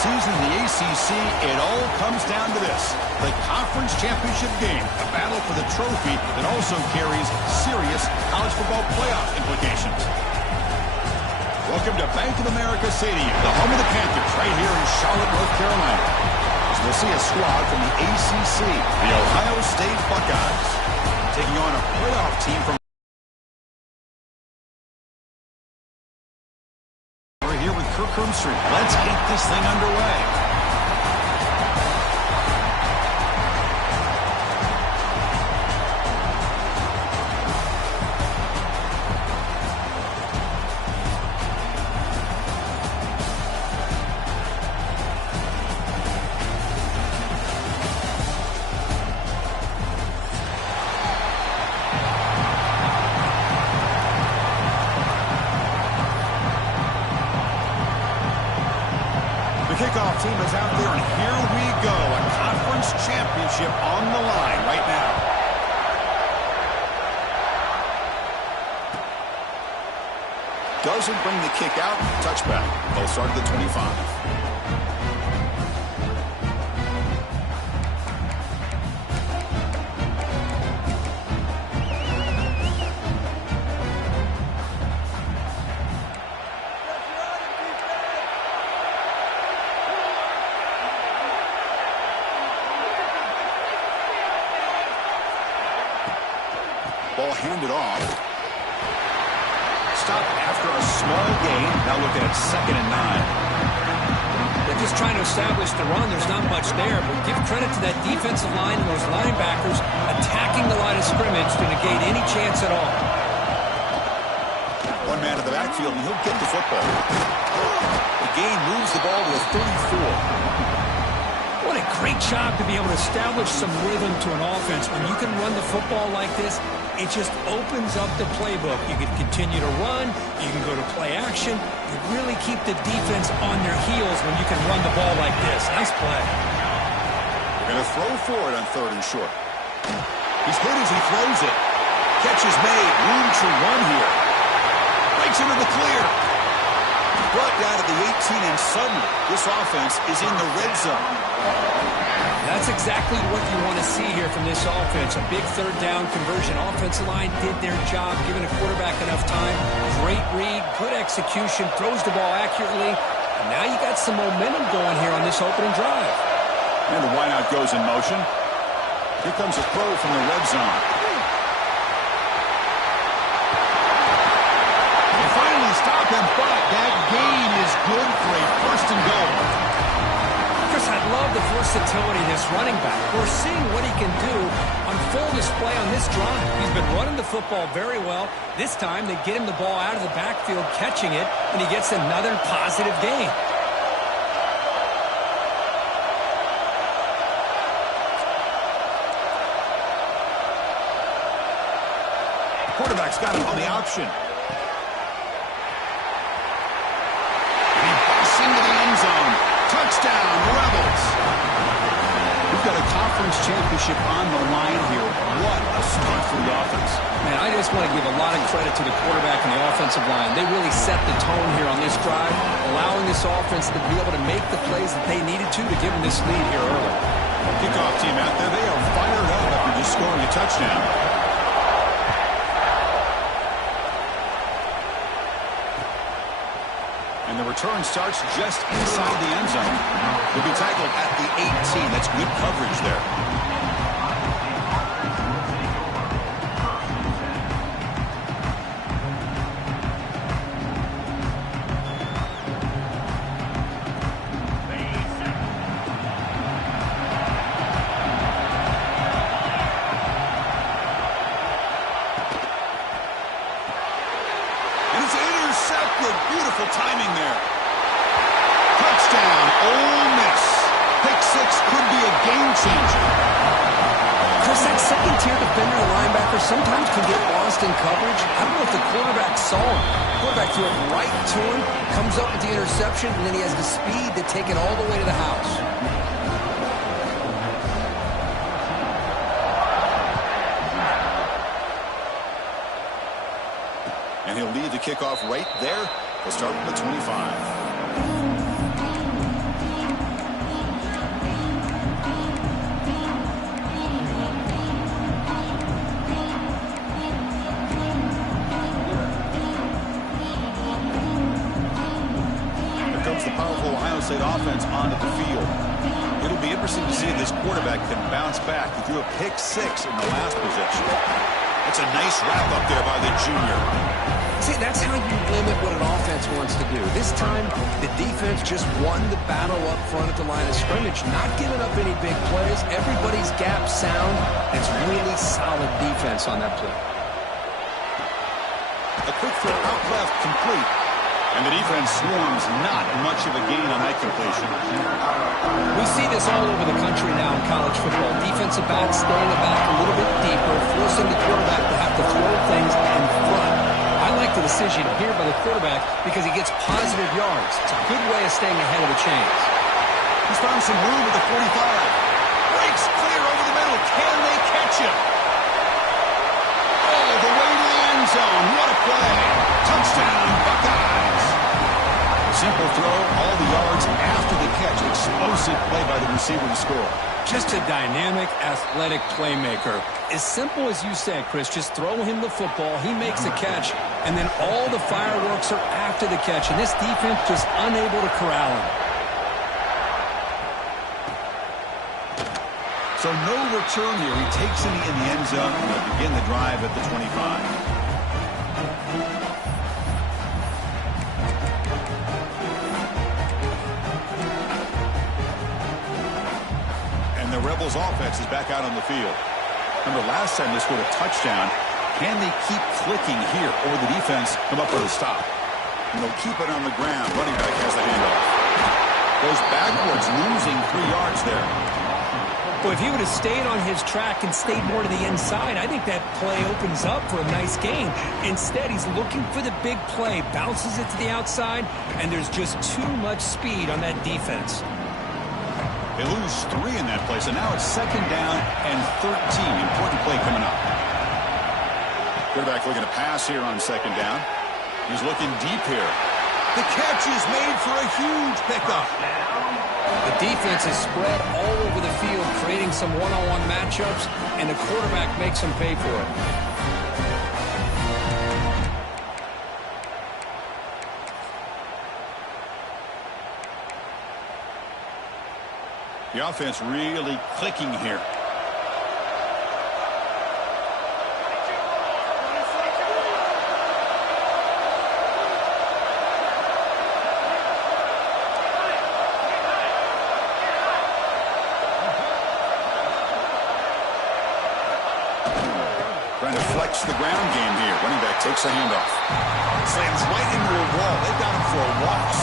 season in the ACC, it all comes down to this. The conference championship game, a battle for the trophy that also carries serious college football playoff implications. Welcome to Bank of America Stadium, the home of the Panthers, right here in Charlotte, North Carolina. As we'll see a squad from the ACC, the Ohio State Buckeyes, taking on a playoff team from here with Kirk Herbstreit. Let's get this thing underway. Kickoff team is out there, and here we go. A conference championship on the line right now. Doesn't bring the kick out. Touchback. They'll start at the 25. Ball handed off. Stop after a small gain. Now looking at 2nd and 9. They're just trying to establish the run. There's not much there, but give credit to that defensive line and those linebackers attacking the line of scrimmage to negate any chance at all. One man in the backfield, and he'll get the football. The gain moves the ball to the 34. What a great job to be able to establish some rhythm to an offense. When you can run the football like this, it just opens up the playbook. You can continue to run. You can go to play action. You really keep the defense on their heels when you can run the ball like this. Nice play. They're going to throw for it on 3rd and short. He's hit as he throws it. Catch is made. Room to run here. Breaks into the clear. Brought down at the 18, and suddenly this offense is in the red zone. That's exactly what you want to see here from this offense. A big 3rd down conversion. Offensive line did their job, giving a quarterback enough time. Great read, good execution, throws the ball accurately. And now you got some momentum going here on this opening drive. And the wideout goes in motion. Here comes a throw from the red zone. They finally stop him, but that gain is good for a 1st and goal. I love the versatility of this running back. We're seeing what he can do on full display on this drive. He's been running the football very well. This time they get him the ball out of the backfield, catching it, and he gets another positive gain. The quarterback's got him on the option. And he busts into the end zone. Touchdown, Rebels. We've got a conference championship on the line here. What a start for the offense. Man, I just want to give a lot of credit to the quarterback and the offensive line. They really set the tone here on this drive, allowing this offense to be able to make the plays that they needed to give them this lead here early. Kickoff team out there, they are fired up after just scoring a touchdown. And the return starts just inside the end zone. He'll be tackled at the 18. That's good coverage there. And it's intercepted. Beautiful timing there. Touchdown, Ole Miss. Pick 6 could be a game changer. Chris, that second-tier defender or linebacker sometimes can get lost in coverage. I don't know if the quarterback saw him. The quarterback threw it right to him, comes up with the interception, and then he has the speed to take it all the way to the house. And he'll lead the kickoff right there. He'll start with the 25. State offense onto the field. It'll be interesting to see if this quarterback can bounce back. He threw a pick-6 in the last possession. It's a nice wrap-up there by the junior. See, that's how you limit what an offense wants to do. This time, the defense just won the battle up front at the line of scrimmage, not giving up any big plays. Everybody's gap sound. It's really solid defense on that play. A quick throw out left, complete. And the defense swarms, not much of a gain on that completion. We see this all over the country now in college football. Defensive backs staying back a little bit deeper, forcing the quarterback to have to throw things in front. I like the decision here by the quarterback because he gets positive yards. It's a good way of staying ahead of the chains. He's found some room at the 45. Breaks clear over the middle. Can they catch him? Oh, the way to the end zone. What a play. Touchdown, Buckeyes. Simple throw, all the yards after the catch. Explosive play by the receiver to score. Just a dynamic, athletic playmaker. As simple as you said, Chris, just throw him the football, he makes the catch, and then all the fireworks are after the catch, and this defense just unable to corral him. So no return here. He takes it in the end zone, and they'll begin the drive at the 25. The Rebels offense is back out on the field. Remember, last time they scored a touchdown. Can they keep clicking here, or the defense come up with a stop? And they'll keep it on the ground. Running back has the handoff. Goes backwards, losing 3 yards there. Well, if he would have stayed on his track and stayed more to the inside, I think that play opens up for a nice gain. Instead, he's looking for the big play, bounces it to the outside, and there's just too much speed on that defense. They lose 3 in that play, so now it's 2nd down and 13. Important play coming up. Quarterback looking to pass here on 2nd down. He's looking deep here. The catch is made for a huge pickup. The defense is spread all over the field, creating some one-on-one matchups, and the quarterback makes them pay for it. The offense really clicking here. Trying to flex the ground game here. Running back takes a handoff. Slams right into a wall. They've got him for a waltz.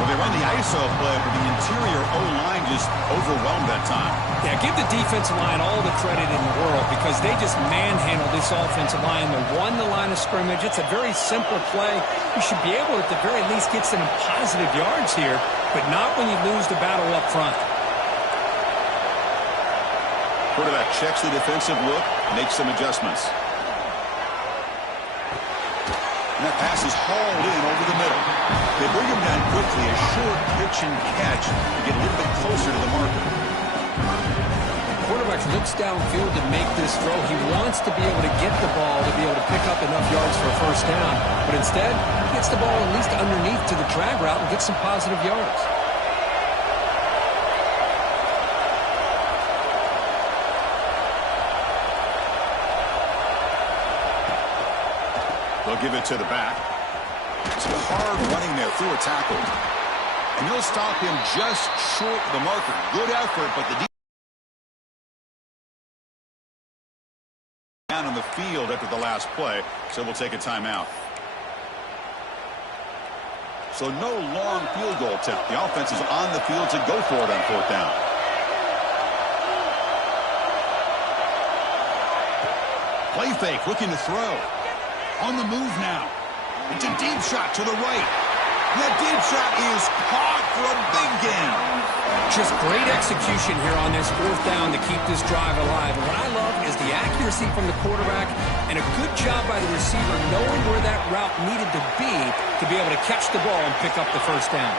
Well, they run the ISO play, but the interior O-line just overwhelmed that time. Yeah, give the defensive line all the credit in the world because they just manhandled this offensive line. They won the line of scrimmage. It's a very simple play. You should be able to, at the very least, get some positive yards here, but not when you lose the battle up front. Quarterback checks the defensive look, makes some adjustments. And that pass is hauled in over the middle. They bring him down quickly, a short pitch and catch to get a little bit closer to the marker. The quarterback looks downfield to make this throw. He wants to be able to get the ball to be able to pick up enough yards for a first down. But instead, he gets the ball at least underneath to the drag route and gets some positive yards. They'll give it to the back. Some hard running there through a tackle. And he'll stop him just short of the marker. Good effort, but the defense down on the field after the last play, so we'll take a timeout. So no long field goal attempt. The offense is on the field to go for it on 4th down. Play fake, looking to throw. On the move now. It's a deep shot to the right. And that deep shot is caught for a big gain. Just great execution here on this 4th down to keep this drive alive. And what I love is the accuracy from the quarterback and a good job by the receiver knowing where that route needed to be able to catch the ball and pick up the first down.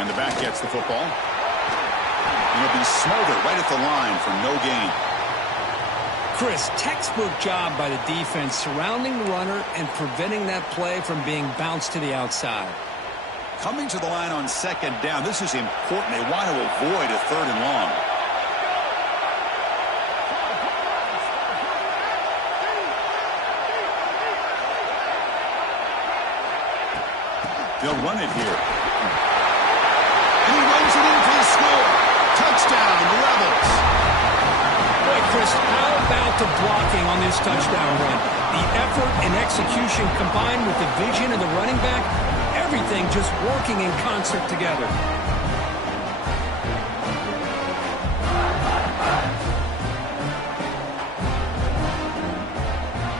And the back gets the football. And he'll be smothered right at the line for no gain. Chris, textbook job by the defense surrounding the runner and preventing that play from being bounced to the outside. Coming to the line on second down, this is important. They want to avoid a 3rd and long. They'll run it here. And he runs it in for the score. Touchdown, Rebels. Boy, Chris, how about the blocking on this touchdown run? The effort and execution combined with the vision of the running back, everything just working in concert together.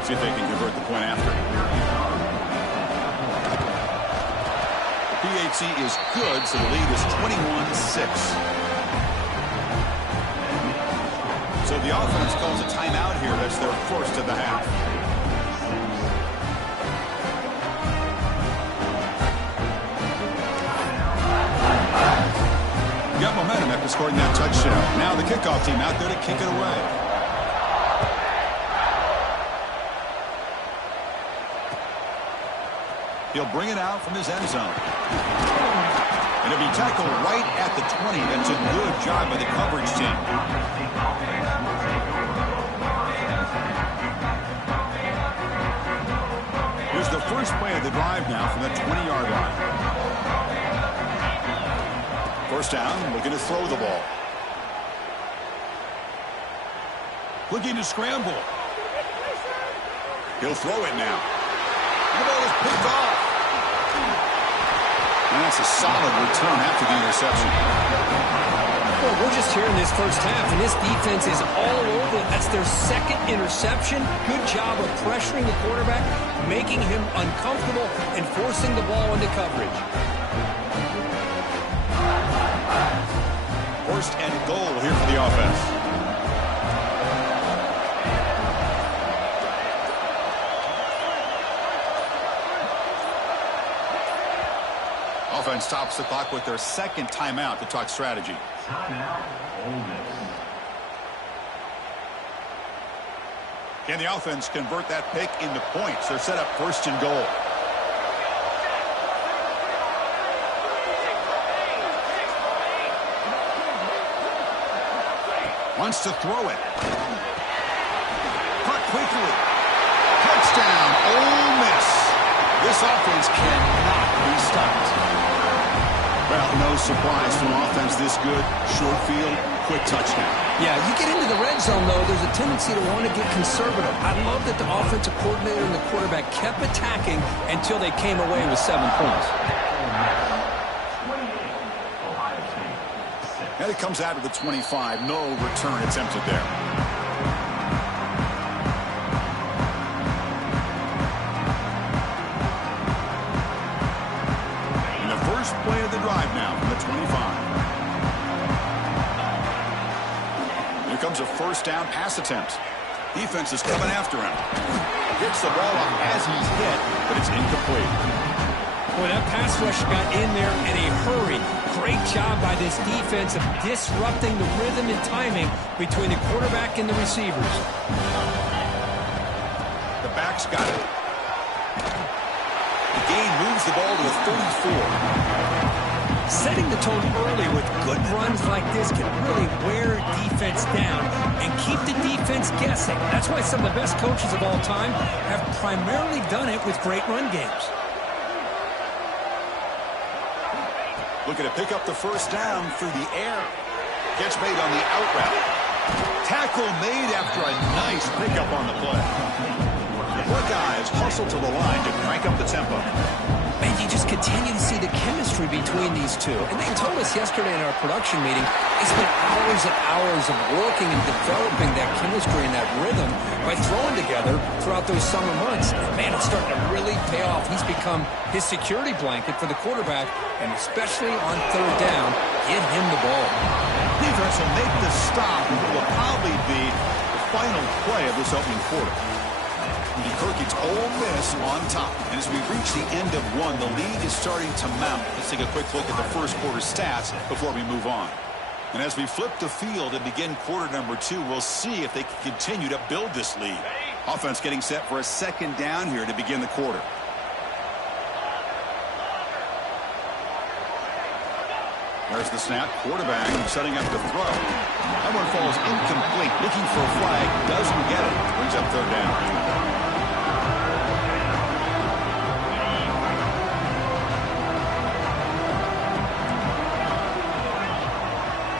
See if they can convert the point after. PHC is good, so the lead is 21-6. So the offense calls a timeout here. That's their first of the half. Got momentum after scoring that touchdown. Now the kickoff team out there to kick it away. He'll bring it out from his end zone. And it'll be tackled right at the 20. That's a good job by the coverage team. Here's the first play of the drive now from the 20-yard line. First down, looking to throw the ball. Looking to scramble. He'll throw it now. The ball is picked off. And that's a solid return after the interception. Well, we're just here in this first half, and this defense is all over. That's their second interception. Good job of pressuring the quarterback, making him uncomfortable, and forcing the ball into coverage. First and goal here for the offense. Offense stops the clock with their second timeout to talk strategy. Timeout, Ole Miss. Can the offense convert that pick into points? They're set up first and goal. Wants to throw it. Caught quickly. Touchdown, Ole Miss. This offense cannot be stopped. Well, no surprise from offense this good. Short field, quick touchdown. Yeah, you get into the red zone, though, there's a tendency to want to get conservative. I love that the offensive coordinator and the quarterback kept attacking until they came away with 7 points. And it comes out of the 25. No return attempted there. And the first play of the drive now from the 25. Here comes a first down pass attempt. Defense is coming after him. Gets the ball off as he's hit, but it's incomplete. Boy, that pass rush got in there in a hurry. Great job by this defense of disrupting the rhythm and timing between the quarterback and the receivers. The back's got it. The gain moves the ball to the 34. Setting the tone early with good runs like this can really wear defense down and keep the defense guessing. That's why some of the best coaches of all time have primarily done it with great run games. Looking to pick up the first down through the air. Catch made on the out route. Tackle made after a nice pickup on the play. The Buckeyes hustle to the line to crank up the tempo. And you just continue to see the chemistry between these two. And they told us yesterday in our production meeting, it's been hours and hours of working and developing that chemistry and that rhythm by throwing together throughout those summer months. And man, it's starting to really pay off. He's become his security blanket for the quarterback, and especially on third down, get him the ball. Defense will make the stop, and it will probably be the final play of this opening quarter. And Kirk, it's Ole Miss on top. And as we reach the end of one, the lead is starting to mount. Let's take a quick look at the first quarter stats before we move on. And as we flip the field and begin quarter number 2, we'll see if they can continue to build this lead. Offense getting set for a second down here to begin the quarter. There's the snap. Quarterback setting up the throw. That one falls incomplete. Looking for a flag. Doesn't get it. Brings up third down.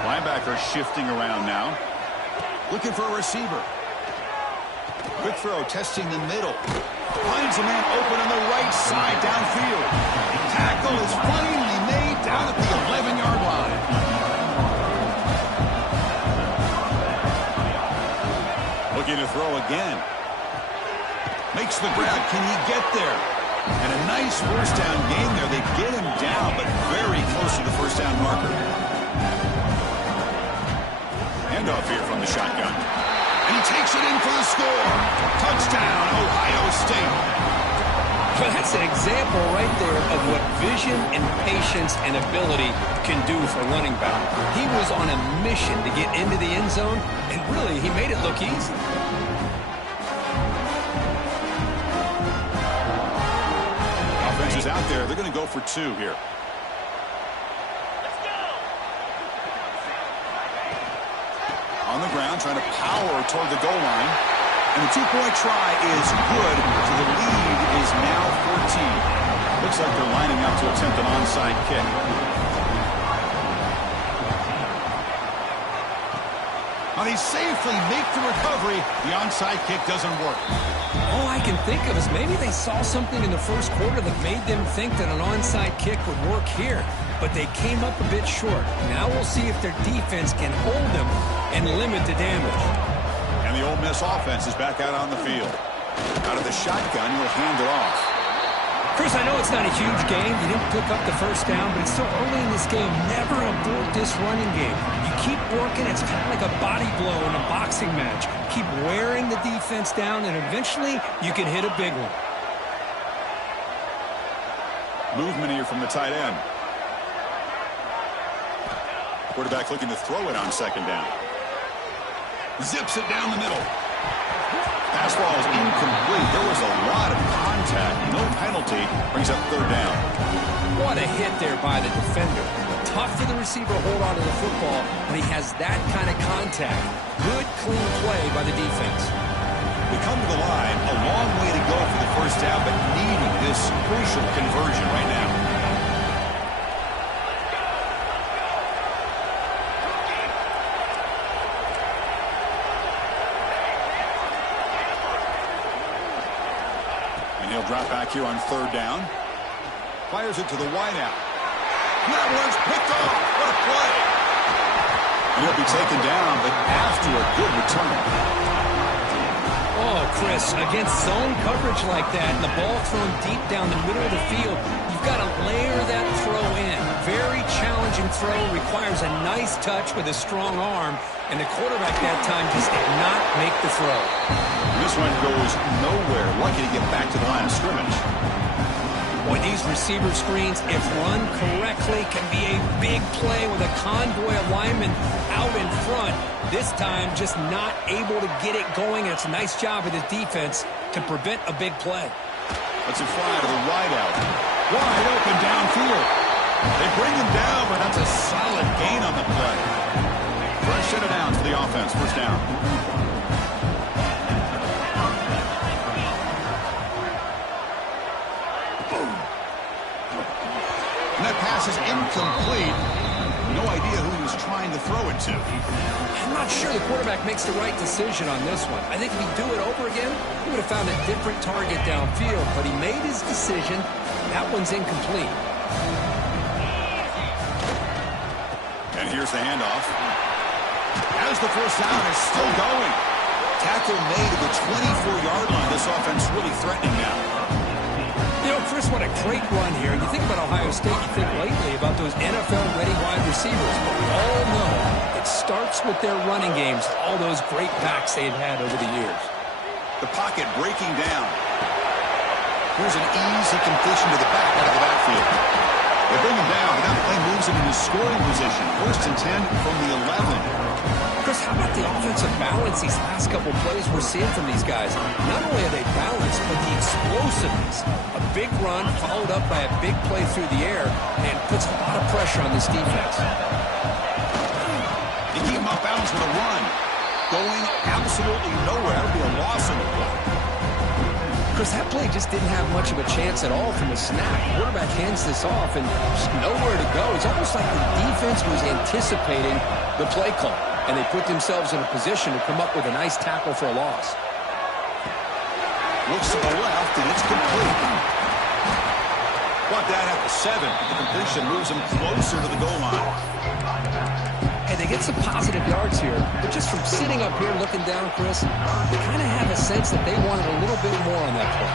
Linebacker shifting around now. Looking for a receiver. Quick throw, testing the middle. Finds a man open on the right side downfield. Tackle is finally made down at the 11-yard line. Looking to throw again. Makes the grab. Can he get there? And a nice first down gain there. They get him down, but very close to the first down marker. Handoff here from the shotgun. And he takes it in for the score. Touchdown, Ohio State. Well, that's an example right there of what vision and patience and ability can do for running back. He was on a mission to get into the end zone, and really, he made it look easy. Offense is out there. They're going to go for 2 here. On the ground, trying to power toward the goal line. And the 2-point try is good, so the lead is now 14. Looks like they're lining up to attempt an onside kick. Now they safely make the recovery. The onside kick doesn't work. All I can think of is maybe they saw something in the first quarter that made them think that an onside kick would work here. But they came up a bit short. Now we'll see if their defense can hold them and limit the damage. And the Ole Miss offense is back out on the field. Out of the shotgun, he'll hand it off. Chris, I know it's not a huge game. You didn't pick up the first down, but it's still early in this game. Never abort this running game. You keep working. It's kind of like a body blow in a boxing match. Keep wearing the defense down, and eventually you can hit a big one. Movement here from the tight end. Quarterback looking to throw it on second down. Zips it down the middle. Pass ball is incomplete. There was a lot of contact. No penalty. Brings up third down. What a hit there by the defender. Tough for the receiver to hold on to the football when he has that kind of contact. Good, clean play by the defense. We come to the line. A long way to go for the first down, but needing this crucial conversion right now. He'll drop back here on third down. Fires it to the wideout. That one's picked off. What a play. And he'll be taken down, but after a good return. Oh, Chris, against zone coverage like that, and the ball thrown deep down the middle of the field, you've got to layer that throw in. Very challenging throw, requires a nice touch with a strong arm, and the quarterback that time just did not make the throw. This one goes nowhere. Lucky to get back to the line of scrimmage. Boy, these receiver screens, if run correctly, can be a big play with a convoy of linemen out in front. This time, just not able to get it going. It's a nice job of the defense to prevent a big play. That's a fly to the wideout. Wide open downfield. They bring him down, but that's a solid gain on the play. Fresh set of downs for the offense. First down. And that pass is incomplete. No idea who he was trying to throw it to. I'm not sure the quarterback makes the right decision on this one. I think if he'd do it over again, he would have found a different target downfield. But he made his decision. That one's incomplete. And here's the handoff. As the first down is still going. Tackle made at the 24-yard line. This offense really threatening now. You know, Chris, what a great run here. You think about Ohio State, you think lately about those NFL-ready wide receivers. But we all know it starts with their running games, all those great backs they've had over the years. The pocket breaking down. Here's an easy completion to the back out of the backfield. They bring him down, and that play moves him into scoring position. 1st and 10 from the 11. Chris, how about the offensive balance these last couple plays we're seeing from these guys? Not only are they balanced, but the explosiveness. A big run followed up by a big play through the air and puts a lot of pressure on this defense. They keep him off balance with a run. Going absolutely nowhere. That would be a loss in the play. Chris, that play just didn't have much of a chance at all from the snap. The quarterback hands this off and just nowhere to go. It's almost like the defense was anticipating the play call, and they put themselves in a position to come up with a nice tackle for a loss. Looks to the left, and it's complete. Brought down at the 7. The completion moves him closer to the goal line. Hey, they get some positive yards here, but just from sitting up here looking down, Chris, they kind of have a sense that they wanted a little bit more on that play.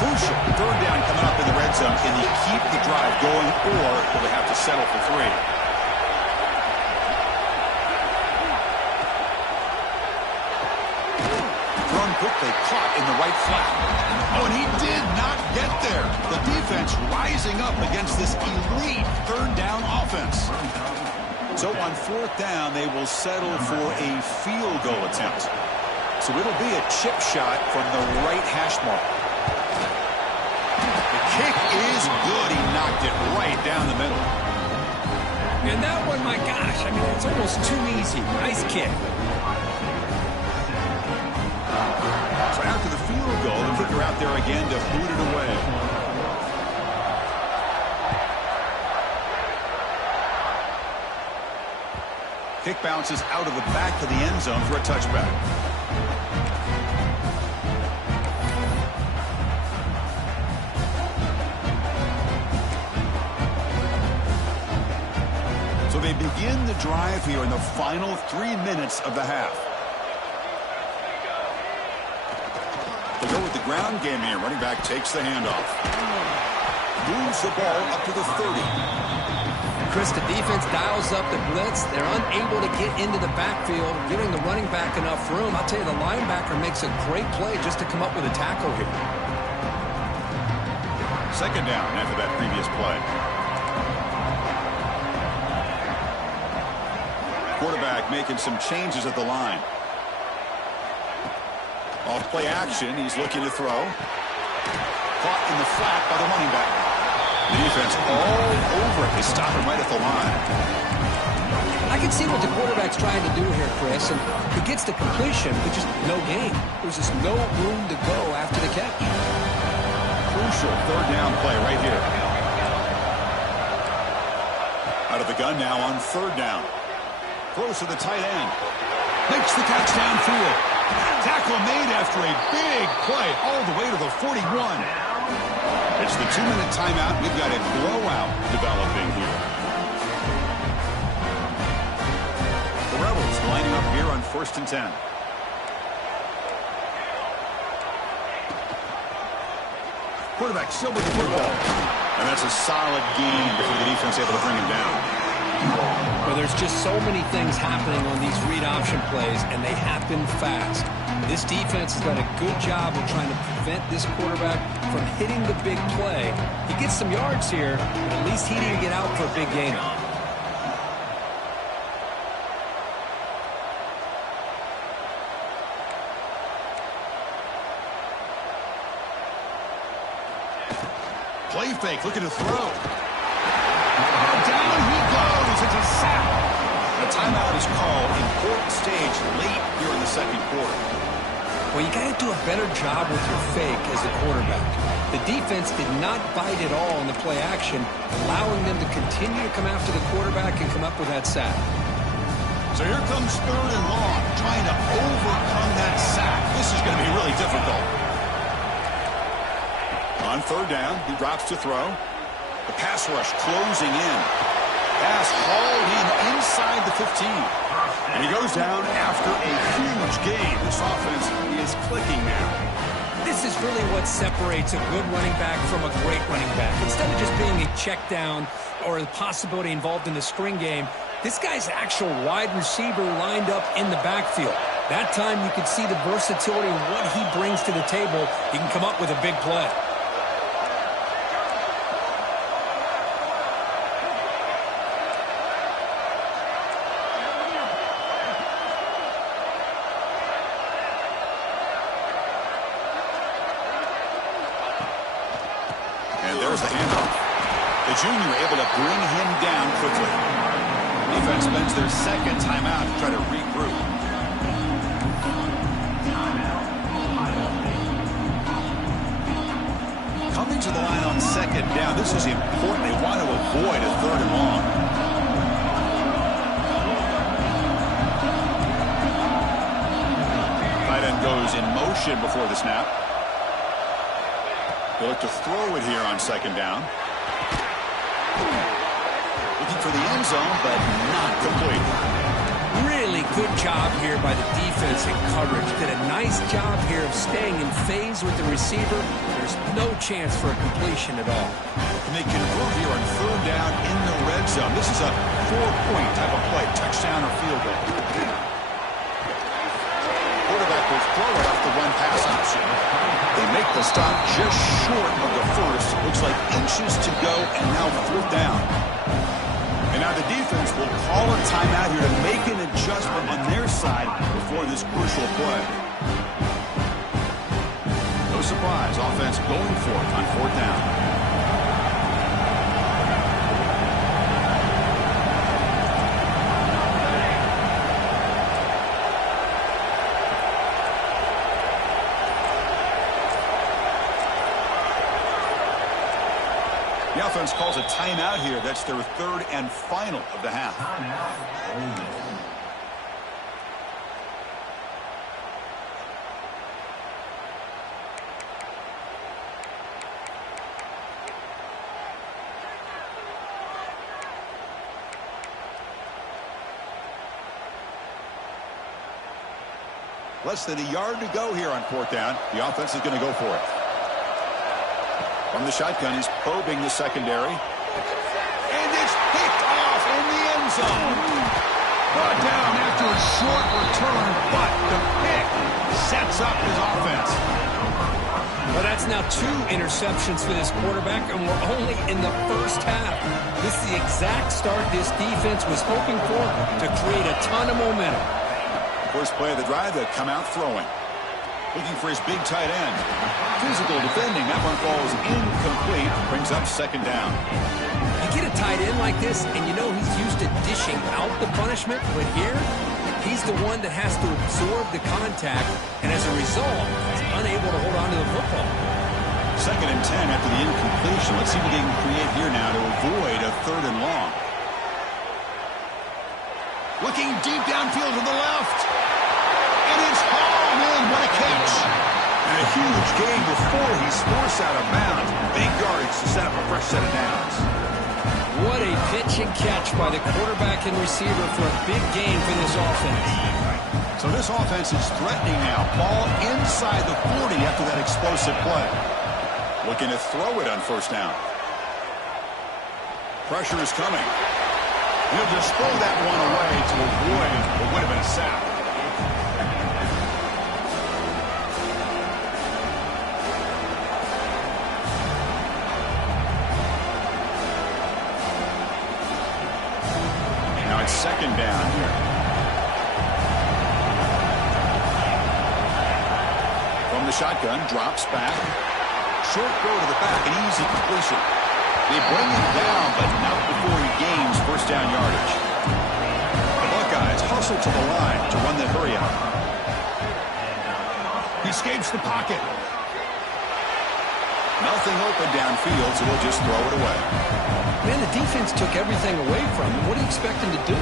Crucial 3rd down coming up in the red zone. Can they keep the drive going, or will they have to settle for 3? Thrown quickly, caught in the right flat. Oh, and he did not get there. The defense rising up against this elite 3rd down offense. So on 4th down, they will settle for a field goal attempt. So it'll be a chip shot from the right hash mark. The kick is good. He knocked it right down the middle. And that one, my gosh, I mean, it's almost too easy. Nice kick. So after the field goal, the kicker out there again to boot it away. Kick bounces out of the back of the end zone for a touchback. So they begin the drive here in the final 3 minutes of the half. They go with the ground game here. Running back takes the handoff. Moves the ball up to the 30. Chris, the defense dials up the blitz. They're unable to get into the backfield, giving the running back enough room. I'll tell you, the linebacker makes a great play just to come up with a tackle here. 2nd down after that previous play. Quarterback making some changes at the line. Off play action, he's looking to throw. Caught in the flat by the running back. The defense all over it. They stop him right at the line. I can see what the quarterback's trying to do here, Chris, and he gets the completion, but just no gain. There's just no room to go after the catch. Crucial 3rd down play right here. Out of the gun now on 3rd down. Throws to the tight end. Makes the catch downfield. Tackle made after a big play all the way to the 41. It's the 2-minute timeout. We've got a blowout developing here. The Rebels lining up here on 1st and 10. Quarterback still with the football. And that's a solid gain before the defense able to bring him down. Well, there's just so many things happening on these read option plays, and they happen fast. This defense has done a good job of trying to prevent this quarterback from hitting the big play. He gets some yards here, but at least he didn't get out for a big gain. Play fake, looking to throw. Down he goes. It's a sack. A timeout is called. Important stage late here in the 2nd quarter. Well, you got to do a better job with your fake as a quarterback. The defense did not bite at all in the play action, allowing them to continue to come after the quarterback and come up with that sack. So here comes 3rd and long, trying to overcome that sack. This is going to be really difficult. On 3rd down, he drops to throw. The pass rush closing in. Pass hauled in inside the 15. And he goes down after a huge gain. This offense is clicking now. This is really what separates a good running back from a great running back. Instead of just being a check down or the possibility involved in the screen game, this guy's actual wide receiver lined up in the backfield. That time you could see the versatility of what he brings to the table. He can come up with a big play. there's the handoff. The junior able to bring him down quickly. Defense spends their second timeout to try to regroup. Coming to the line on second down. This is important. They want to avoid a third and long. Tight end goes in motion before the snap. They look to throw it here on second down. Looking for the end zone, but not complete. Really good job here by the defense in coverage. Did a nice job here of staying in phase with the receiver. There's no chance for a completion at all. And they convert here on third down in the red zone. This is a 4-point type of play, touchdown or field goal. Quarterback will throw it off the one pass option. They make the stop just short of the first. Looks like inches to go, and now fourth down. And now the defense will call a timeout here to make an adjustment on their side before this crucial play. No surprise, offense going for it on fourth down. The offense calls a timeout here. That's their third and final of the half. Less than a yard to go here on fourth down. The offense is going to go for it. From the shotgun, he's probing the secondary. And it's picked off in the end zone. Brought down after a short return, but the pick sets up his offense. Well, that's now 2 interceptions for this quarterback, and we're only in the first half. This is the exact start this defense was hoping for to create a ton of momentum. First play of the drive, they come out throwing. Looking for his big tight end. Physical defending. That one falls incomplete. Brings up second down. You get a tight end like this, and you know he's used to dishing out the punishment, but here, he's the one that has to absorb the contact, and as a result, is unable to hold on to the football. Second and 10 after the incompletion. Let's see what they can create here now to avoid a third and long. Looking deep downfield to the left. And it's hauled in. What a catch. And a huge gain before he's forced out of bounds. Big yardage to set up a fresh set of downs. What a pitch and catch by the quarterback and receiver for a big gain for this offense. So this offense is threatening now. Ball inside the 40 after that explosive play. Looking to throw it on first down. Pressure is coming. He'll just throw that one away to avoid what would have been a sack. Now it's second down here. From the shotgun, drops back. Short throw to the back, an easy completion. They bring him down, but not before he gains first down yardage. The Buckeyes hustle to the line to run the hurry out. He escapes the pocket. Nothing open downfield, so they'll just throw it away. Man, the defense took everything away from him. What do you expect him to do?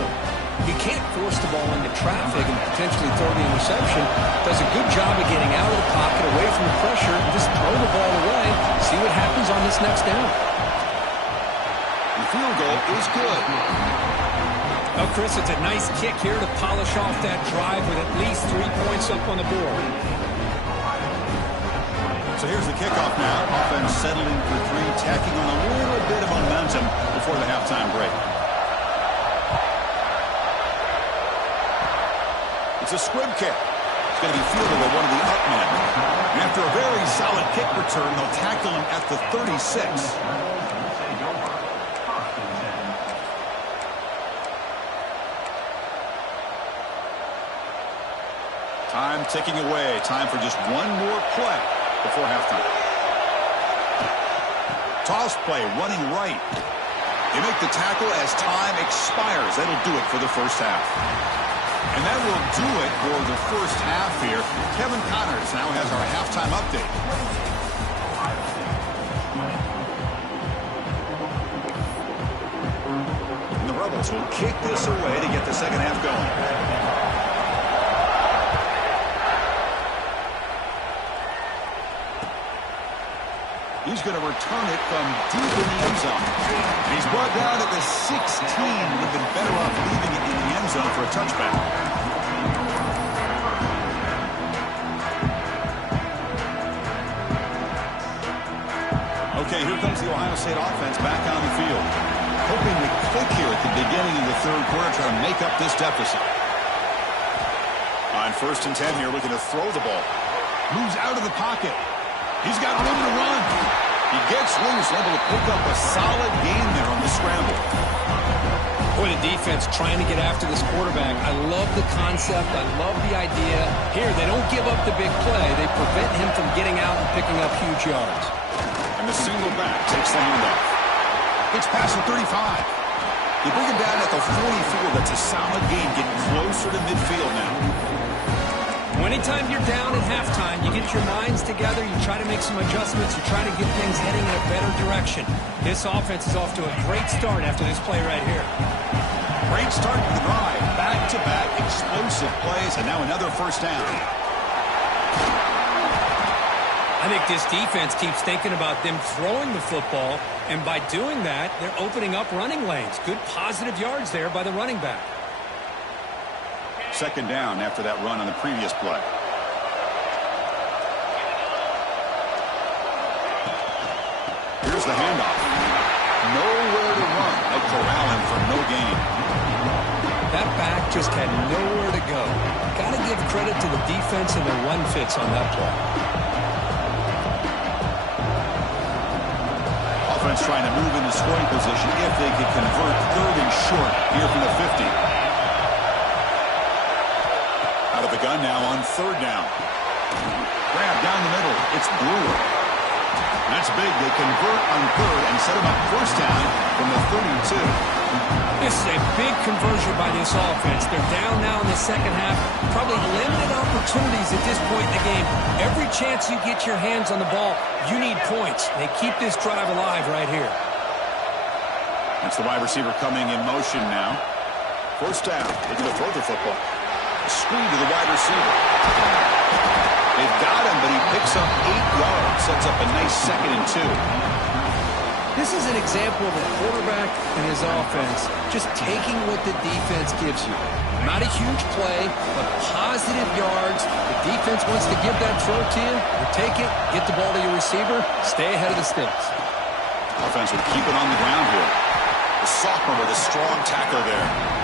He can't force the ball into traffic and potentially throw the interception. Does a good job of getting out of the pocket, away from the pressure, and just throw the ball away. See what happens on this next down. The field goal is good. Oh, Chris, it's a nice kick here to polish off that drive with at least 3 points up on the board. So here's the kickoff now. Offense settling for 3, tacking on a little bit of momentum before the halftime break. It's a squib kick. It's going to be fielded by one of the up men. And after a very solid kick return, they'll tackle him at the 36. Time ticking away. Time for just one more play before halftime. Toss play, running right. They make the tackle as time expires. That'll do it for the first half. And that will do it for the first half here. Kevin Connors now has our halftime update. And the Rebels will kick this away to get the second half going. He's going to return it from deep in the end zone. And he's brought down at the 16. Would have been better off leaving it in the end zone for a touchback. Okay, here comes the Ohio State offense back on the field. Hoping to click here at the beginning of the third quarter, try to make up this deficit. On 1st and 10 here, looking to throw the ball. Moves out of the pocket. He's got room to run. He gets loose, able to pick up a solid gain there on the scramble. Boy, the defense trying to get after this quarterback. I love the concept. I love the idea. Here, they don't give up the big play. They prevent him from getting out and picking up huge yards. And the single back takes the handoff. It's past the 35. You bring him down at the 44. That's a solid gain, getting closer to midfield now. Anytime you're down at halftime, you get your minds together, you try to make some adjustments, you try to get things heading in a better direction. This offense is off to a great start after this play right here. Great start to the drive. Back-to-back explosive plays, and now another first down. I think this defense keeps thinking about them throwing the football, and by doing that, they're opening up running lanes. Good positive yards there by the running back. Second down after that run on the previous play. Here's the handoff. Nowhere to run. They corral him for no gain. That back just had nowhere to go. Got to give credit to the defense and their run fits on that play. Offense trying to move into scoring position if they could convert 3rd and short here from the 50. Out of the gun now on 3rd down. Grab down the middle. It's Brewer. That's big. They convert on 3rd and set him up 1st down from the 32. This is a big conversion by this offense. They're down now in the second half. Probably limited opportunities at this point in the game. Every chance you get your hands on the ball, you need points. They keep this drive alive right here. That's the wide receiver coming in motion now. 1st down. Looking to throw the football. Screen to the wide receiver. They've got him, but he picks up 8 yards. Sets up a nice 2nd and 2. This is an example of a quarterback and his offense just taking what the defense gives you. Not a huge play, but positive yards. The defense wants to give that throw to you. You take it, get the ball to your receiver, stay ahead of the sticks. Offense will keep it on the ground here. The sophomore with a strong tackle there.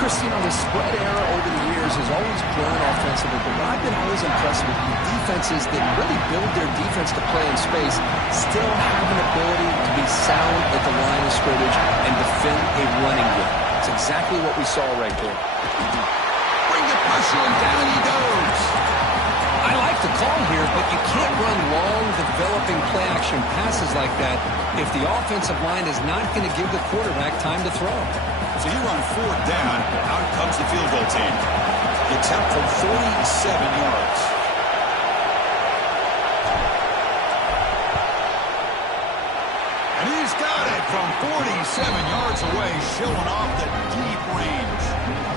Chris, you know, the spread era over the years has always grown offensively, but what I've been always impressed with the defenses that really build their defense to play in space still have an ability to be sound at the line of scrimmage and defend a running game. It's exactly what we saw right there. Bring the pressure and down he goes. I like the call here, but you can't run long, developing play-action passes like that if the offensive line is not going to give the quarterback time to throw. So here on 4th down, out comes the field goal team. The attempt from 47 yards. And he's got it from 47 yards away, showing off the deep range.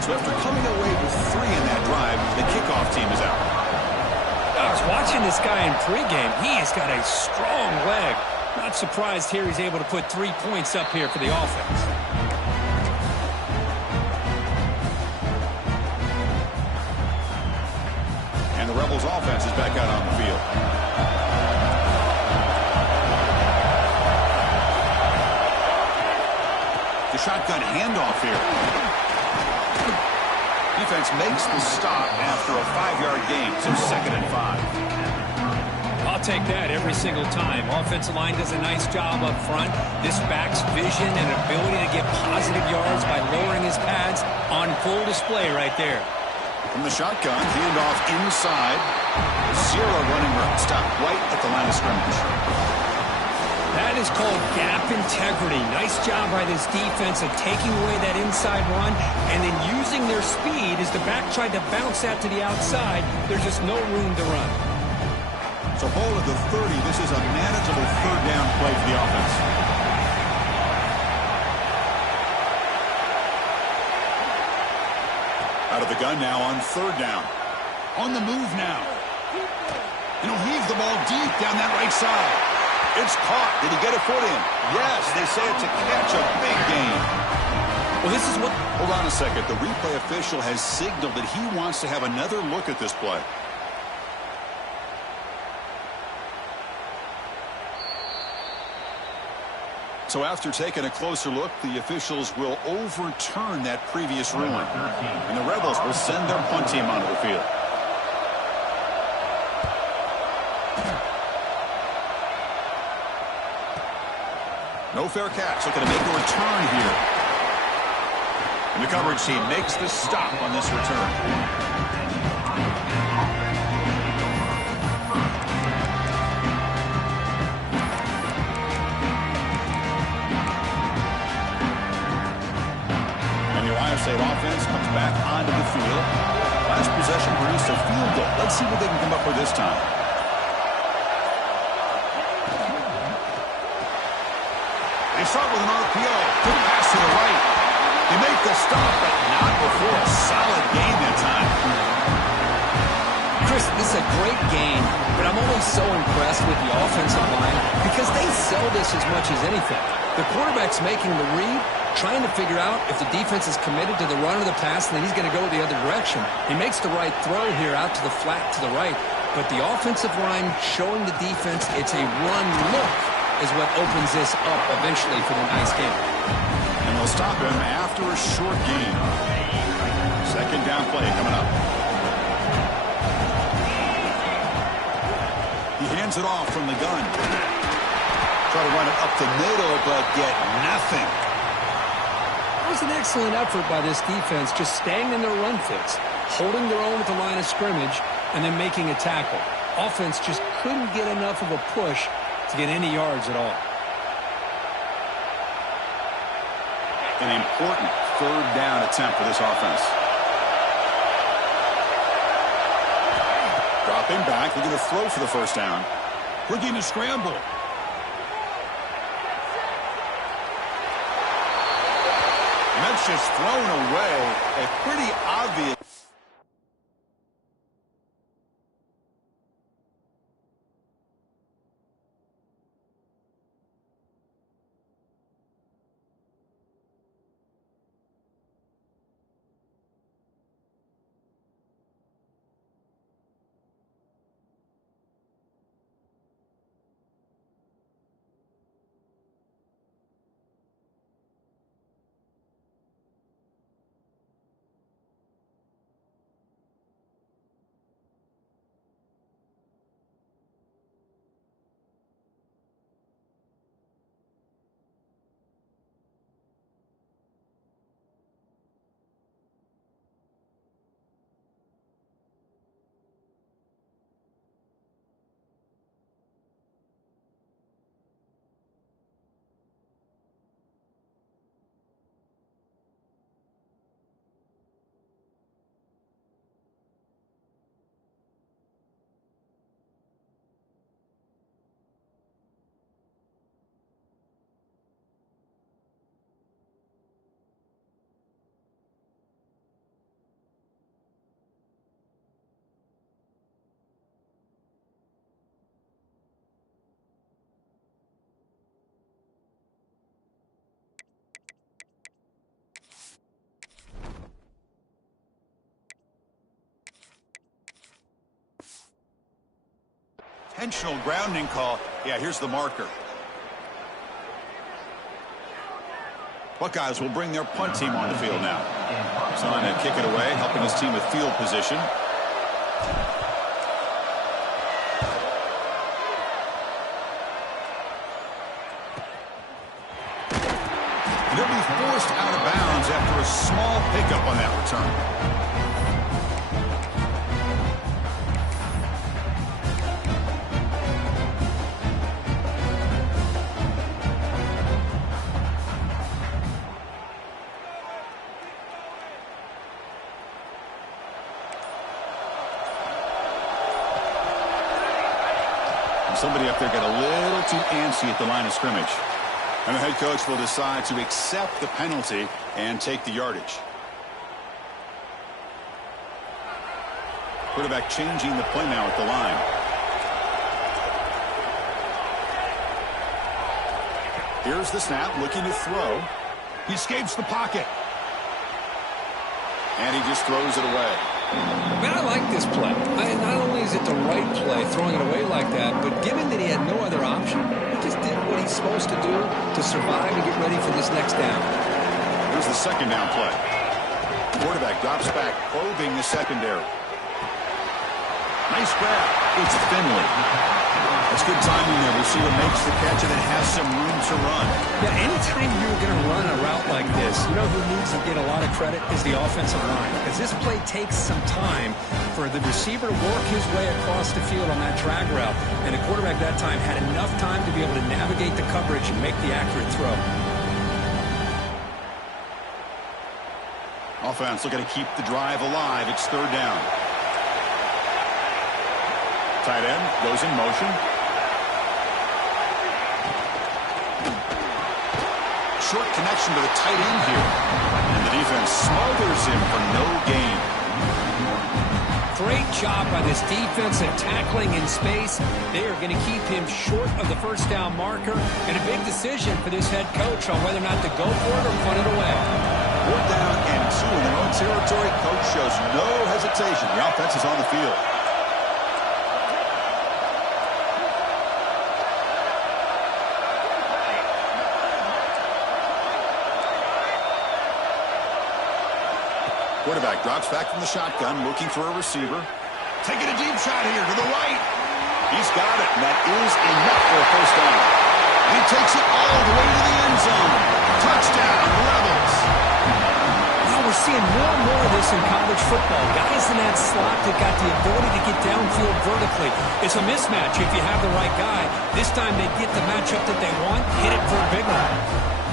So after coming away with 3 in that drive, the kickoff team is out. I was watching this guy in pregame. He has got a strong leg. Not surprised here he's able to put 3 points up here for the offense. And the Rebels offense is back out on the field. The shotgun handoff here. Defense makes the stop after a 5-yard gain, so 2nd and 5. I'll take that every single time. Offensive line does a nice job up front. This back's vision and ability to get positive yards by lowering his pads on full display right there. From the shotgun, handoff inside. Sierra running right, stop right at the line of scrimmage. That is called gap integrity. Nice job by this defense of taking away that inside run and then using their speed as the back tried to bounce that to the outside. There's just no room to run. So ball at the 30. This is a manageable third down play for the offense. Out of the gun now on third down. On the move now. And he'll heave the ball deep down that right side. It's caught. Did he get a foot in? Yes, they say it's a catch, a big gain. Well, this is what... Hold on a second. The replay official has signaled that he wants to have another look at this play. So after taking a closer look, the officials will overturn that previous ruling. And the Rebels will send their punt team onto the field. No fair catch. Looking to make a return here. And the coverage team makes the stop on this return. State offense comes back onto the field. Last possession produced a field goal. Let's see what they can come up with this time. They start with an RPO. Good pass to the right. They make the stop, but not before a solid gain that time. Chris, this is a great game, but I'm always so impressed with the offensive line because they sell this as much as anything. The quarterback's making the read, trying to figure out if the defense is committed to the run or the pass, and then he's going to go the other direction. He makes the right throw here out to the flat to the right, but the offensive line showing the defense it's a run look is what opens this up eventually for the nice game. And they'll stop him after a short gain. Second down play coming up. He hands it off from the gun. Try to run it up the middle, but get nothing. That was an excellent effort by this defense, just staying in their run fits, holding their own at the line of scrimmage, and then making a tackle. Offense just couldn't get enough of a push to get any yards at all. An important third down attempt for this offense. Dropping back, looking to throw for the first down. Looking to scramble. And that's just thrown away. A pretty obvious. Intentional grounding call. Yeah, here's the marker. Buckeyes will bring their punt team on the field now. He's on to kick it away, helping his team with field position. And they'll be forced out of bounds after a small pickup on that return. Somebody up there got a little too antsy at the line of scrimmage. And the head coach will decide to accept the penalty and take the yardage. Quarterback changing the play now at the line. Here's the snap, looking to throw. He escapes the pocket. And he just throws it away. Man, I like this play. Not only is it the right play, throwing it away like that, but given that he had no other option, he just did what he's supposed to do to survive and get ready for this next down. Here's the second down play. Quarterback drops back, probing the secondary. Nice grab. It's Finley. That's good timing there. Receiver makes the catch and it has some room to run. Yeah, anytime you're going to run a route like this, you know who needs to get a lot of credit is the offensive line. Because this play takes some time for the receiver to work his way across the field on that drag route. And the quarterback that time had enough time to be able to navigate the coverage and make the accurate throw. Offense looking to keep the drive alive. It's third down. Tight end goes in motion. Short connection to the tight end here. And the defense smothers him for no gain. Great job by this defensive tackling in space. They are going to keep him short of the first down marker. And a big decision for this head coach on whether or not to go for it or punt it away. 4th down and 2 in their own territory. Coach shows no hesitation. The offense is on the field. Quarterback drops back from the shotgun, looking for a receiver. Taking a deep shot here to the right. He's got it, and that is enough for a first down. He takes it all the way to the end zone. Touchdown, Rebels. Now we're seeing more and more of this in college football. Guys in that slot that got the ability to get downfield vertically. It's a mismatch if you have the right guy. This time they get the matchup that they want, hit it for a big one.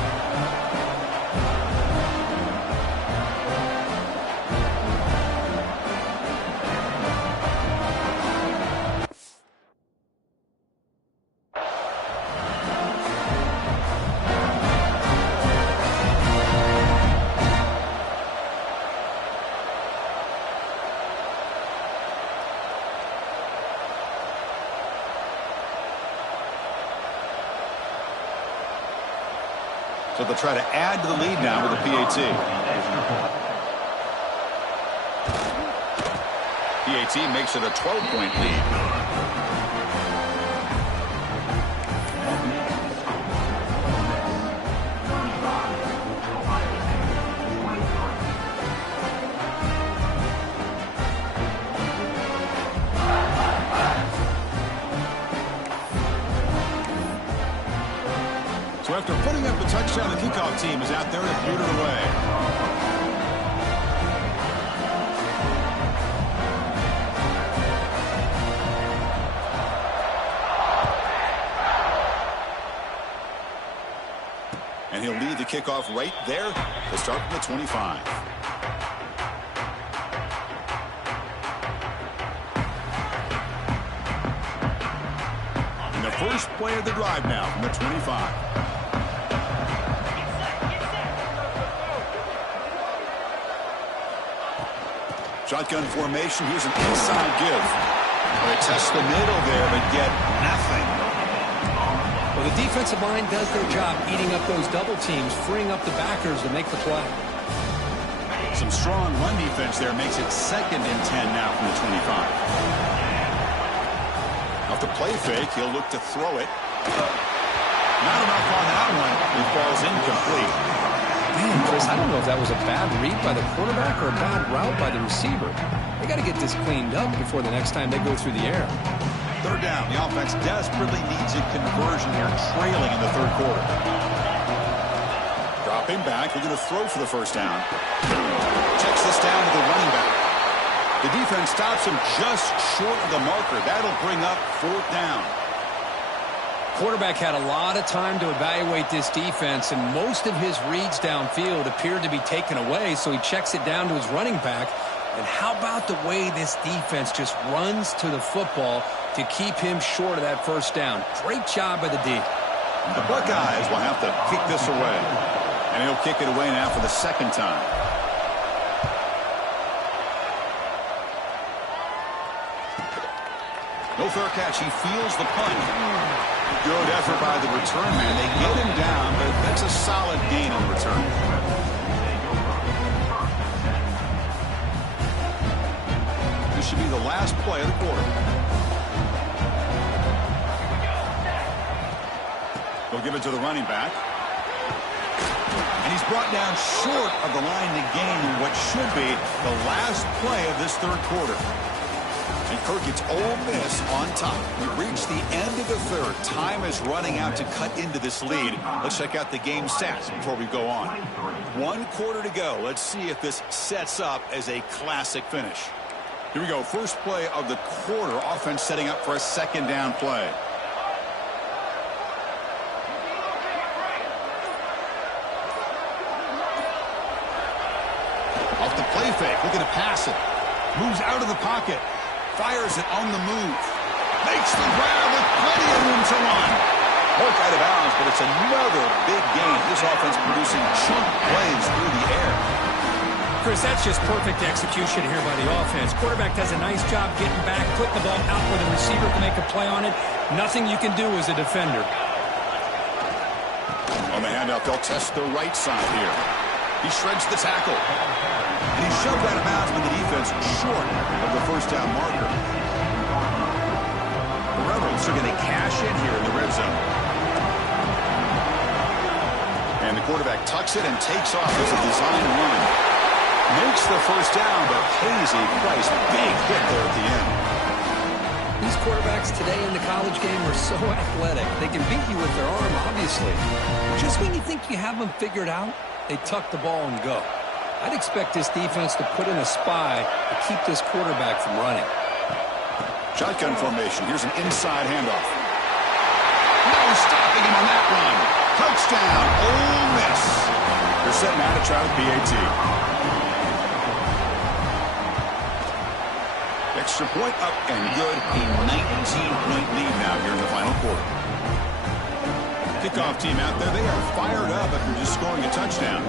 So they'll try to add to the lead now with a PAT. PAT makes it a 12-point lead. So after putting up a touchdown, the kickoff team is out there to boot it away. And he'll lead the kickoff right there to start from the 25. And the first play of the drive now from the 25. Shotgun formation. Here's an inside give. They test the middle there, but get nothing. Well, the defensive line does their job eating up those double teams, freeing up the backers to make the play. Some strong run defense there makes it 2nd and 10 now from the 25. Off the play fake, he'll look to throw it. Not enough on that one. It falls incomplete. Man, Chris, I don't know if that was a bad read by the quarterback or a bad route by the receiver. They got to get this cleaned up before the next time they go through the air. 3rd down. The offense desperately needs a conversion here, trailing in the 3rd quarter. Dropping back, looking to throw for the first down. Checks this down to the running back. The defense stops him just short of the marker. That'll bring up 4th down. Quarterback had a lot of time to evaluate this defense, and most of his reads downfield appeared to be taken away, so he checks it down to his running back. And how about the way this defense just runs to the football to keep him short of that first down? Great job by the D. The Buckeyes will have to kick this away. And he'll kick it away now for the second time. No fair catch. He feels the punt. Good effort by the return man. They get him down, but that's a solid gain on the return. This should be the last play of the quarter. They'll give it to the running back. And he's brought down short of the line to gain what should be the last play of this third quarter. And Kirk, it's Ole Miss on top. We've reached the end of the third. Time is running out to cut into this lead. Let's check out the game stats before we go on. 1 quarter to go. Let's see if this sets up as a classic finish. Here we go. First play of the quarter. Offense setting up for a second down play. Off the play fake. Looking to pass it. Moves out of the pocket. Fires it on the move. Makes the grab with plenty of room to run. Broke out of bounds, but it's another big gain. This offense producing chunk plays through the air. Chris, that's just perfect execution here by the offense. Quarterback does a nice job getting back, putting the ball out where the receiver can make a play on it. Nothing you can do as a defender. On the handoff, they'll test the right side here. He shreds the tackle. And he's shoved out of bounds with the defense short of the first down marker. The Rebels are going to cash in here in the red zone. And the quarterback tucks it and takes off as a design run. Makes the first down, but pays a price. Big hit there at the end. These quarterbacks today in the college game are so athletic. They can beat you with their arm, obviously. Just when you think you have them figured out, they tuck the ball and go. I'd expect this defense to put in a spy to keep this quarterback from running. Shotgun formation. Here's an inside handoff. No stopping him on that run. Touchdown, Ole Miss. They're setting out to try with PAT. Extra point up and good. A 19-point lead now here in the final quarter. Kickoff team out there. They are fired up after just scoring a touchdown.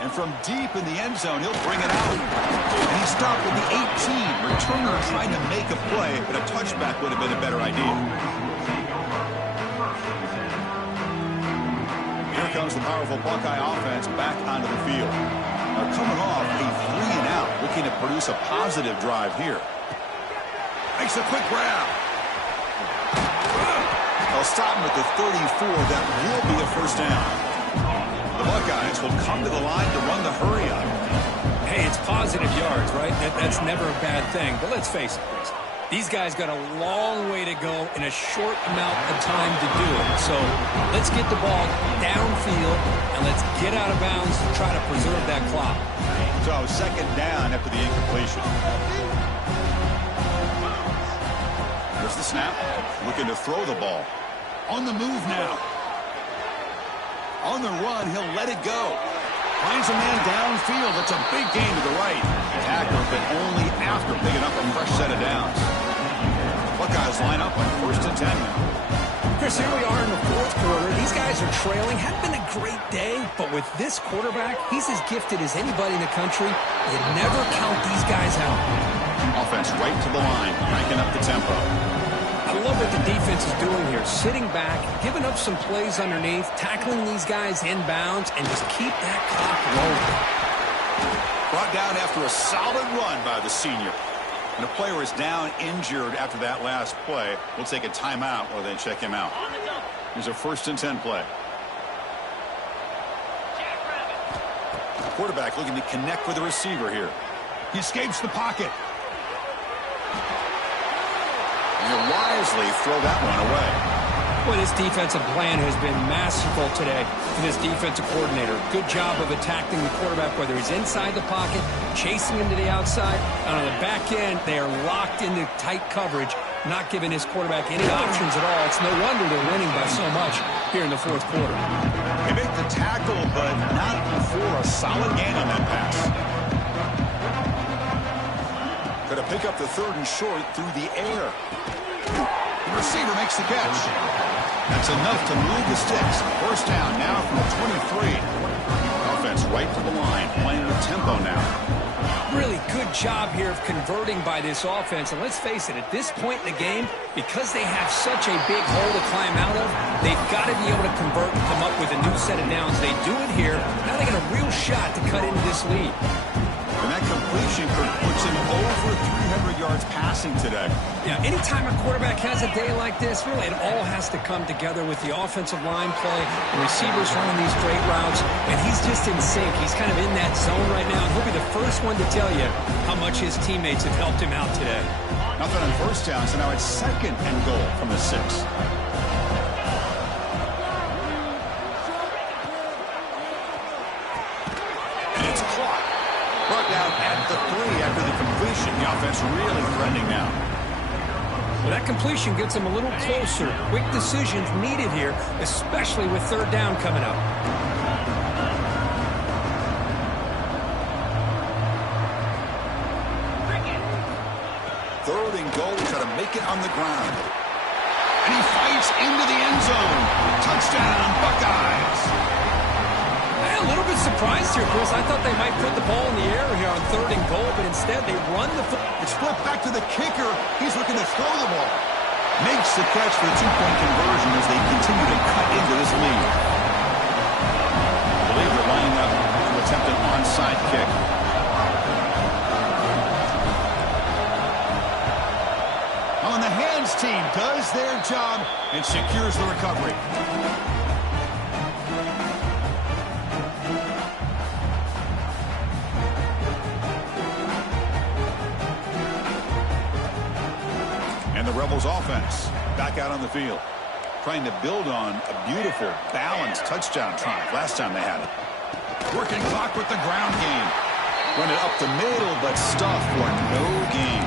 And from deep in the end zone, he'll bring it out. And he stopped with the 18. Returner trying to make a play, but a touchback would have been a better idea. Here comes the powerful Buckeye offense back onto the field. Now coming off a 3-and-out, looking to produce a positive drive here. Makes a quick grab. They'll stop him at the 34. That will be a first down. The Buckeyes will come to the line to run the hurry up. Hey, it's positive yards, right? That's never a bad thing. But let's face it, Chris. These guys got a long way to go in a short amount of time to do it. So let's get the ball downfield and let's get out of bounds to try to preserve that clock. So second down after the incompletion. Here's the snap. Looking to throw the ball. On the move now. On the run, he'll let it go. Finds a man downfield. That's a big gain to the right. Tackle, but only after picking up a fresh set of downs. Buckeyes line up on 1st and 10 now. Chris, here we are in the fourth quarter. These guys are trailing. Had been a great day, but with this quarterback, he's as gifted as anybody in the country. You never count these guys out. Offense right to the line, cranking up the tempo. I love what the defense is doing here. Sitting back, giving up some plays underneath, tackling these guys inbounds, and just keep that clock rolling. Brought down after a solid run by the senior. And the player is down injured after that last play. We'll take a timeout while they check him out. Here's a 1st and 10 play. The quarterback looking to connect with the receiver here. He escapes the pocket. And he'll wisely throw that one away. Boy, this defensive plan has been masterful today for this defensive coordinator. Good job of attacking the quarterback, whether he's inside the pocket, chasing him to the outside. And on the back end, they are locked into tight coverage, not giving his quarterback any options at all. It's no wonder they're winning by so much here in the fourth quarter. They make the tackle, but not before a solid gain on that pass. Going to pick up the 3rd and short through the air. The receiver makes the catch. That's enough to move the sticks. First down now from the 23. Offense right to the line, playing with tempo now. Really good job here of converting by this offense. And let's face it, at this point in the game, because they have such a big hole to climb out of, they've got to be able to convert and come up with a new set of downs. They do it here. Now they got a real shot to cut into this lead. And that completion puts him over 300 yards passing today. Yeah, anytime a quarterback has a day like this, really it all has to come together with the offensive line play, the receivers running these great routes, and he's just in sync. He's kind of in that zone right now, and he'll be the first one to tell you how much his teammates have helped him out today. Nothing on first down, so now it's 2nd and goal from the 6. Brought down at the 3 after the completion. The offense really threatening now. Well, that completion gets them a little closer. Quick decisions needed here, especially with 3rd down coming up. 3rd and goal. He's got to make it on the ground. And he fights into the end zone. Touchdown, Buckeyes. A little bit surprised here, Chris. I thought they might put the ball in the air here on 3rd and goal, but instead they run the football. It's flipped back to the kicker. He's looking to throw the ball. Makes the catch for the 2-point conversion as they continue to cut into this lead. I believe they're lining up to attempt an onside kick. On the hands team does their job and secures the recovery. The Rebels offense back out on the field, trying to build on a beautiful, balanced touchdown drive last time they had it. Working clock with the ground game. Run it up the middle, but stuff for no gain.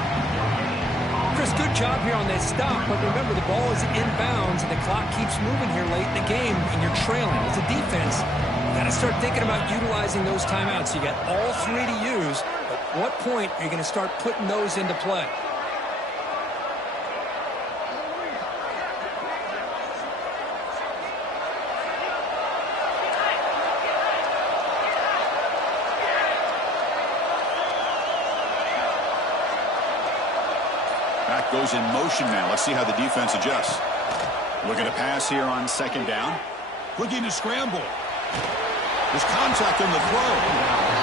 Chris, good job here on that stop, but remember the ball is inbounds and the clock keeps moving here late in the game and you're trailing. As a defense, you got to start thinking about utilizing those timeouts. You got all 3 to use. At what point are you going to start putting those into play? Back goes in motion now. Let's see how the defense adjusts. Looking to pass here on 2nd down. Looking to scramble. There's contact on the throw.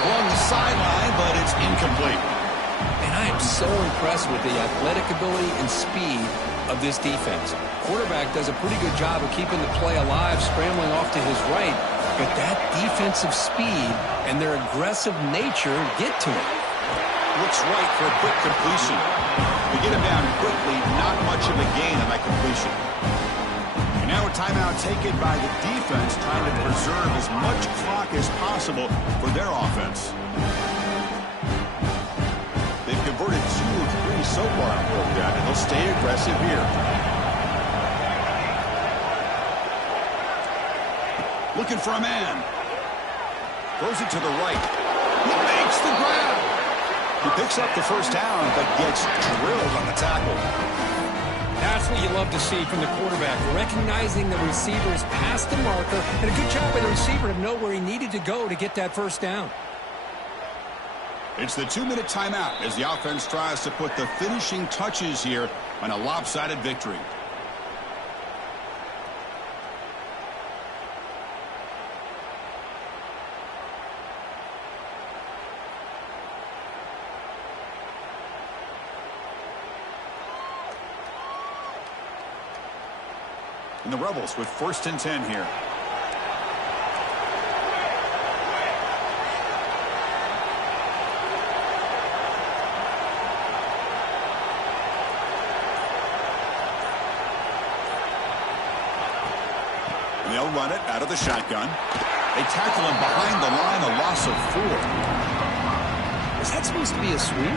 Along the sideline, but it's incomplete. And I am so impressed with the athletic ability and speed of this defense. Quarterback does a pretty good job of keeping the play alive, scrambling off to his right. But that defensive speed and their aggressive nature get to him. Looks right for a quick completion. They get him down quickly, not much of a gain on that completion. And now a timeout taken by the defense, trying to preserve as much clock as possible for their offense. They've converted 2 of 3 so far on 4th down, and they'll stay aggressive here. Looking for a man. Throws it to the right. He makes the grab. He picks up the first down, but gets drilled on the tackle. That's what you love to see from the quarterback, recognizing the receiver's past the marker, and a good job by the receiver to know where he needed to go to get that first down. It's the 2-minute timeout as the offense tries to put the finishing touches here on a lopsided victory. And the Rebels with 1st and 10 here. And they'll run it out of the shotgun. They tackle him behind the line, a loss of 4. Is that supposed to be a sweep?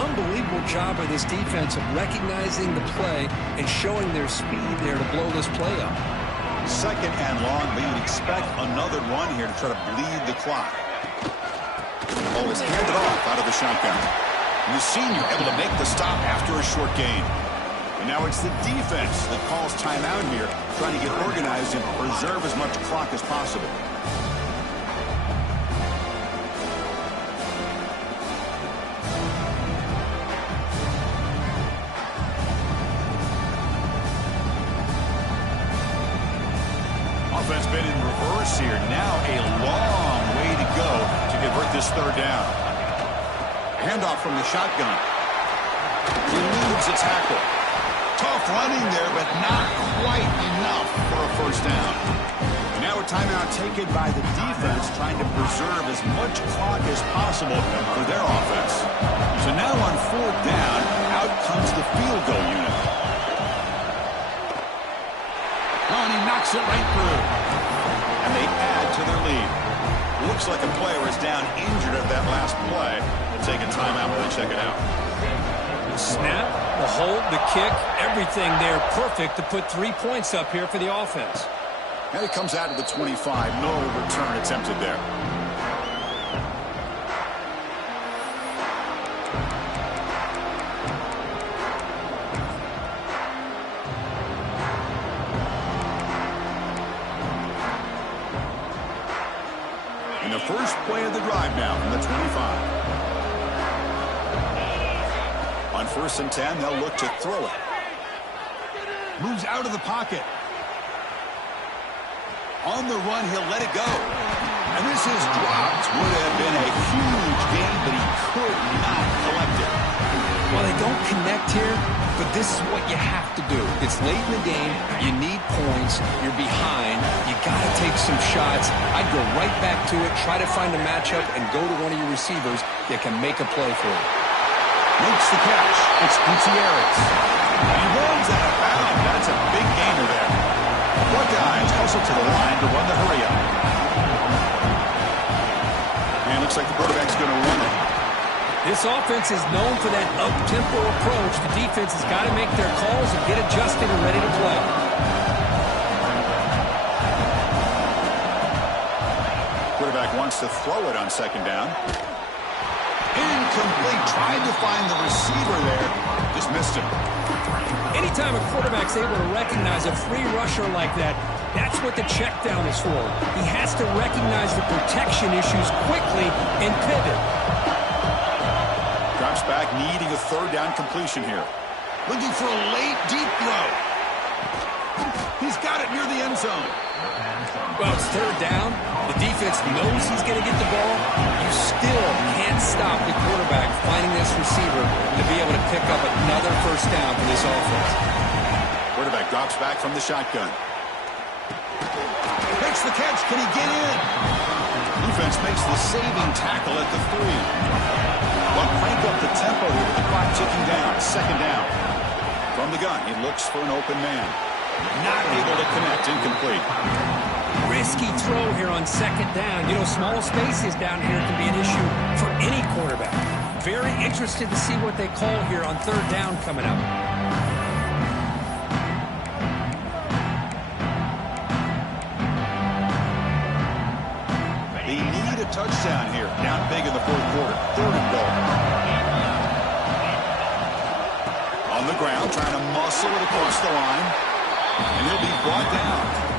unbelievable job by this defense of recognizing the play and showing their speed there to blow this play up. Second and long, but you'd expect another run here to try to bleed the clock. Ball is handed off out of the shotgun. And the senior able to make the stop after a short gain. And now it's the defense that calls timeout here, trying to get organized and preserve as much clock as possible. Offense been in reverse here. Now a long way to go to convert this third down. Handoff from the shotgun. He eludes a tackle. Tough running there, but not quite enough for a first down. And now a timeout taken by the defense, trying to preserve as much clock as possible for their offense. So now on fourth down, out comes the field goal unit. Oh, and he knocks it right through. And they add to their lead. Looks like a player is down injured at that last play. They'll take a timeout when they check it out. The snap, the hold, the kick, everything there perfect to put 3 points up here for the offense. And it comes out of the 25. No return attempted there. And the first play of the drive now from the 25. On 1st and 10, they'll look to throw it. Moves out of the pocket. On the run, he'll let it go. And this is dropped. Would have been a huge gain, but he could not collect it. Well, they don't connect here, but this is what you have to do. It's late in the game. You need points. You're behind. You got to take some shots. I'd go right back to it, try to find a matchup, and go to one of your receivers that can make a play for you. Makes the catch. It's Gutierrez. He runs out of bounds. That's a big gainer there. Buckeyes hustle to the line to run the hurry-up. And looks like the quarterback's going to run it. This offense is known for that up-tempo approach. The defense has got to make their calls and get adjusted and ready to play. Quarterback wants to throw it on second down. Incomplete. Tried to find the receiver there. Just missed him. Anytime a quarterback's able to recognize a free rusher like that, that's what the check down is for. He has to recognize the protection issues quickly and pivot. Drops back, needing a third down completion here. Looking for a late, deep throw. He's got it near the end zone. Well, it's third down. The defense knows he's going to get the ball. You still can't stop the quarterback finding this receiver to be able to pick up another first down for this offense. Quarterback drops back from the shotgun. Makes the catch. Can he get in? Defense makes the saving tackle at the 3. But crank up the tempo here with the clock ticking down. Second down. From the gun, he looks for an open man. Not able to connect. Incomplete. Risky throw here on second down. You know, small spaces down here can be an issue for any quarterback. Very interested to see what they call here on third down coming up. They need a touchdown here. Down big in the fourth quarter. Third and goal. On the ground, trying to muscle it across the line. And he'll be brought down.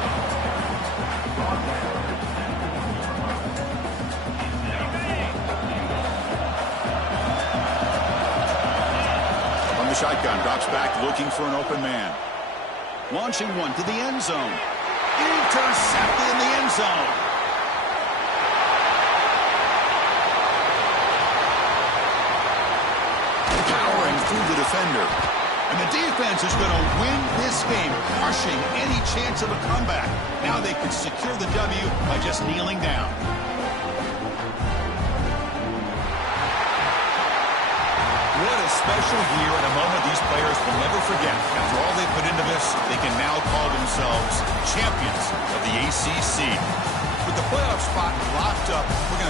From the shotgun, drops back looking for an open man. Launching one to the end zone. Intercepted in the end zone. Powering through the defender. And the defense is going to win this game, crushing any chance of a comeback. Now they can secure the W by just kneeling down. What a special year and a moment these players will never forget. After all they put into this, they can now call themselves champions of the ACC. With the playoff spot locked up, we're going to